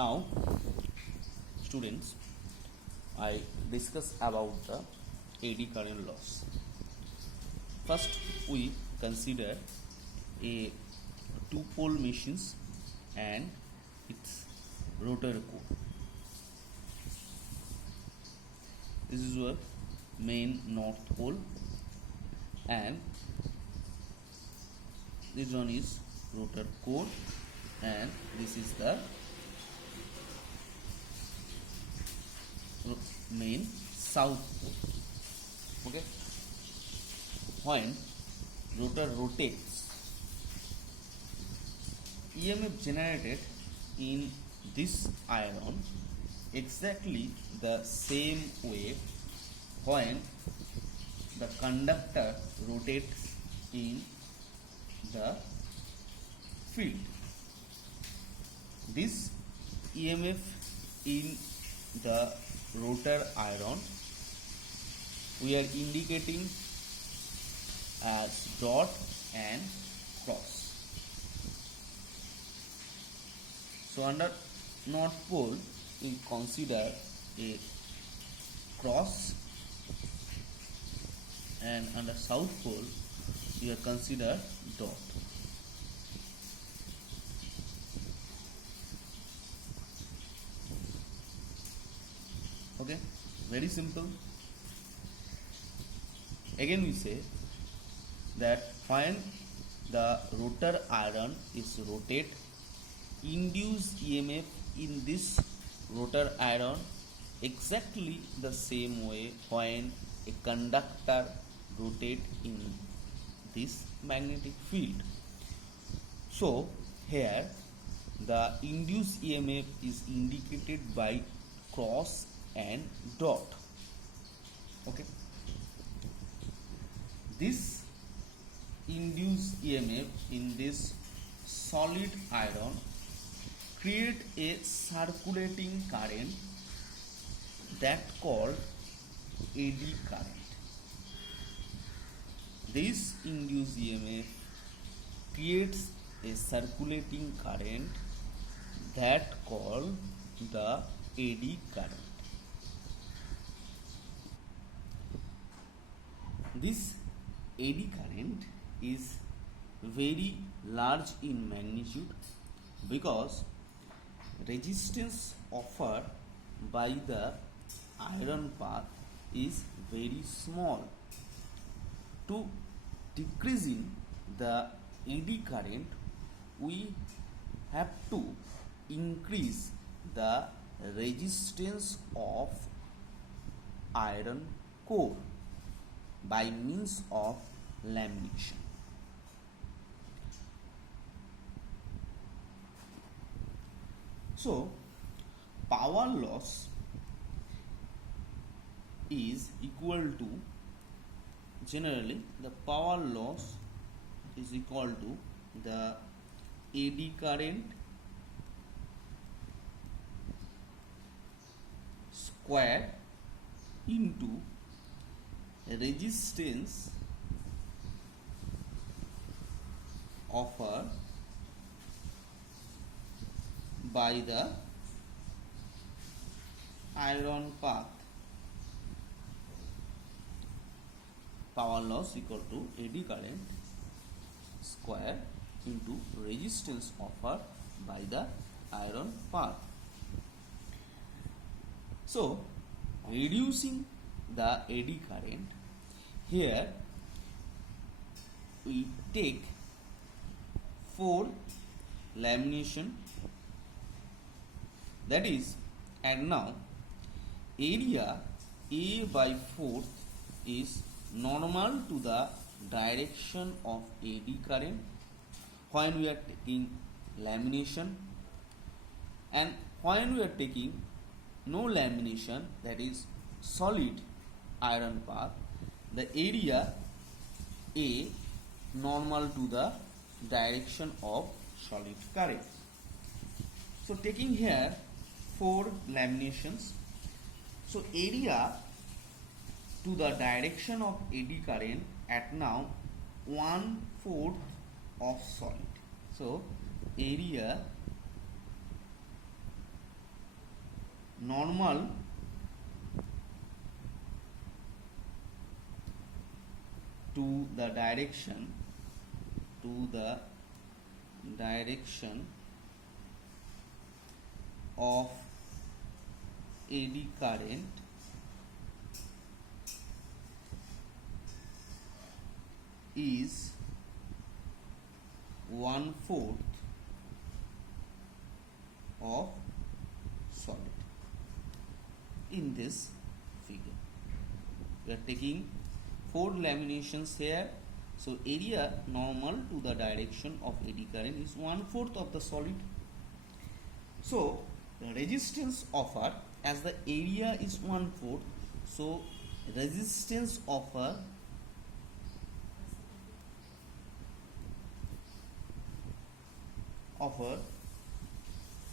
Now, students, I discuss about the eddy current loss. First, we consider a two-pole machines and its rotor core. This is your main north pole, and this one is rotor core, and this is the main south pole. Okay, when rotor rotates, EMF generated in this iron exactly the same way when the conductor rotates in the field. This EMF in the rotor iron we are indicating as dot and cross. So under north pole we consider a cross, and under south pole we are consider dot. Okay, very simple. Again we say that when the rotor iron is rotate, induced EMF in this rotor iron exactly the same way when a conductor rotate in this magnetic field. So here the induced EMF is indicated by cross and dot. Okay, this induced EMF in this solid iron create a circulating current that called eddy current. This induced EMF creates a circulating current that called the eddy current. This eddy current is very large in magnitude because resistance offered by the iron path is very small. To decreasing the eddy current, we have to increase the resistance of iron core by means of lamination. So power loss is equal to, generally the power loss is equal to the eddy current square into resistance offered by the iron path. Power loss equal to eddy current square into resistance offered by the iron path. So reducing the eddy current, here we take 4 lamination, that is, and now area A by 4 is normal to the direction of eddy current when we are taking lamination, and when we are taking no lamination, that is solid iron path, the area A normal to the direction of solid current. So taking here 4 laminations, so area to the direction of eddy current at now 1/4 of solid. So area normal to the direction of eddy current is 1/4 of solid. In this figure, we are taking 4 laminations here. So area normal to the direction of eddy current is 1/4 of the solid. So the resistance offer, as the area is 1/4, so resistance offer offer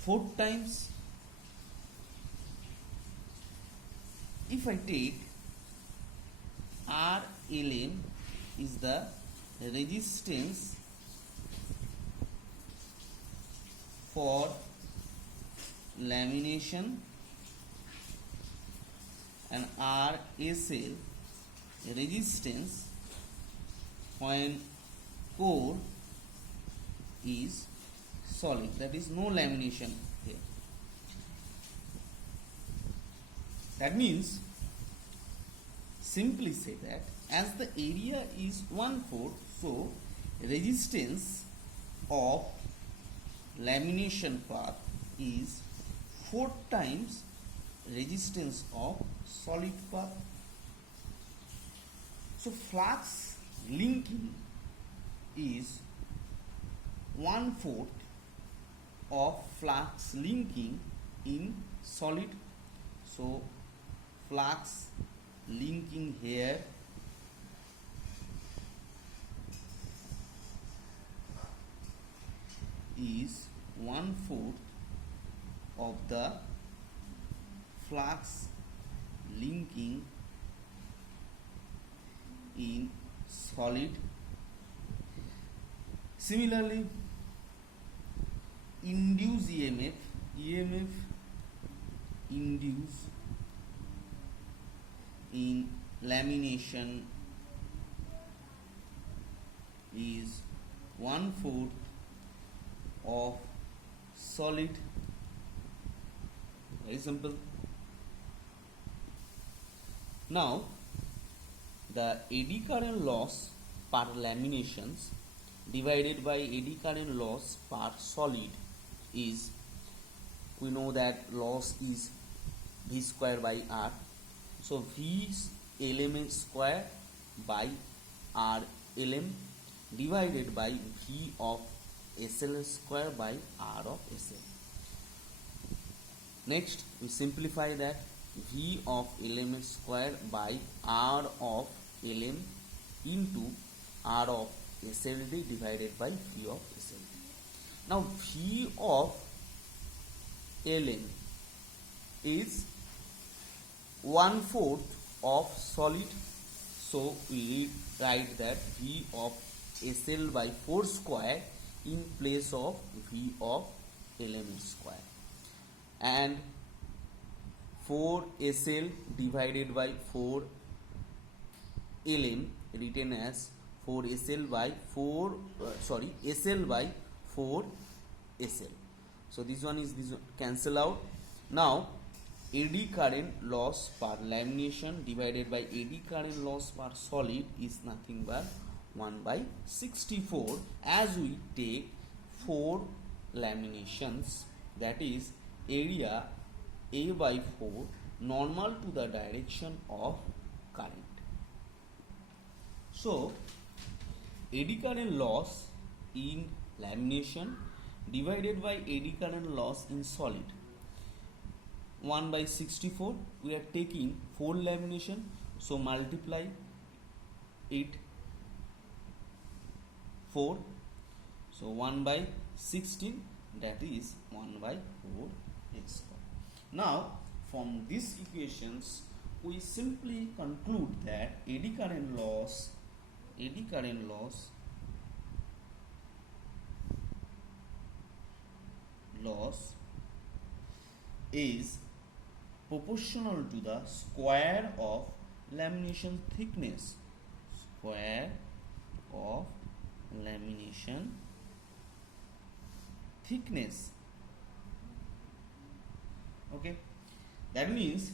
4 times. If I take RLM is the resistance for lamination and RSL resistance when core is solid, that is no lamination here. That means, simply say that as the area is 1/4, so resistance of lamination path is 4 times resistance of solid path. So flux linking is 1/4 of flux linking in solid. So flux linking here is 1/4 of the flux linking in solid. Similarly, induced EMF induced in lamination is 1/4 of solid. Very simple. Now the eddy current loss per laminations divided by eddy current loss per solid is, we know that loss is V square by R. So V element square by R element divided by V of SL square by R of SL. Next we simplify that. V of element square by R of lm into R of SLD divided by V of SLD. Now V of lm is 1/4 of solid, so we write that V of SL by 4 square in place of V of element square, and 4 SL divided by 4 lm written as 4 SL by 4 SL by 4 SL. So this one cancel out. Now eddy current loss per lamination divided by eddy current loss per solid is nothing but 1/64, as we take 4 laminations, that is area A by 4 normal to the direction of current. So eddy current loss in lamination divided by eddy current loss in solid, 1/64. We are taking 4 lamination, so multiply it 4, so 1/16, that is 1/4 x square. Now from these equations we simply conclude that eddy current loss is proportional to the square of lamination thickness. Square of lamination thickness. Okay, that means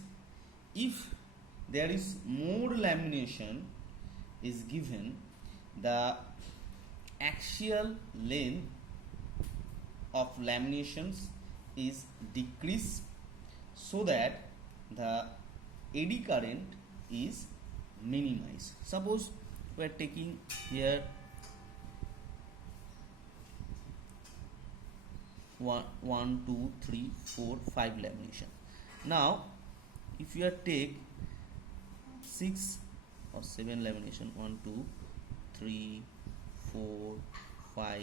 if there is more lamination is given, the axial length of laminations is decreased, so that the eddy current is minimized. Suppose we are taking here 1, 2, 3, 4, 5 lamination. Now if you take 6 or 7 lamination, 1, 2, 3, 4, 5,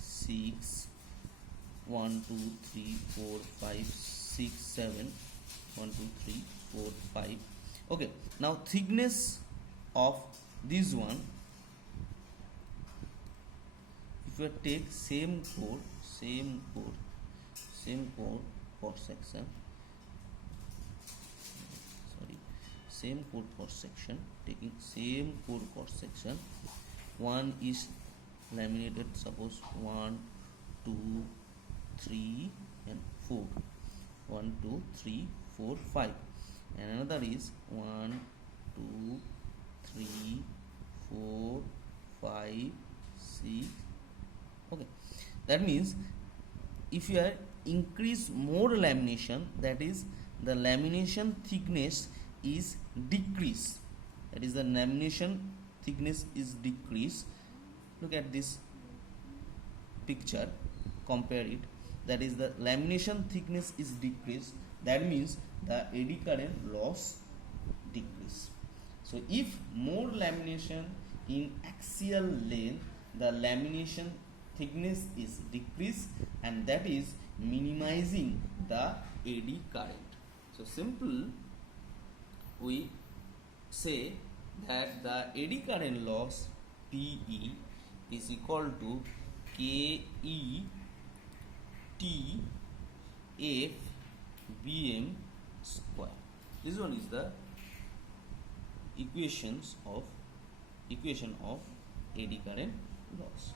6, 1, 2, 3, 4, 5, 6, 7, 1, 2, 3, 4, 5. Okay, now thickness of this one, if you take same core cross section, same core cross section, taking same core cross section, one is laminated, suppose 1, 2, 3 and 4, 1, 2, 3, 4, 5, and another is 1, 2, 3, 4, 5, 6. Okay, that means if you are increase more lamination, that is the lamination thickness is decreased, that is the lamination thickness is decreased. Look at this picture, compare it, that is the lamination thickness is decreased, that means the eddy current loss decrease. So if more lamination in axial length, the lamination thickness is decreased, and that is minimizing the eddy current. So simple, we say that the eddy current loss PE is equal to KE T F BM square. This one is the equation of eddy current loss.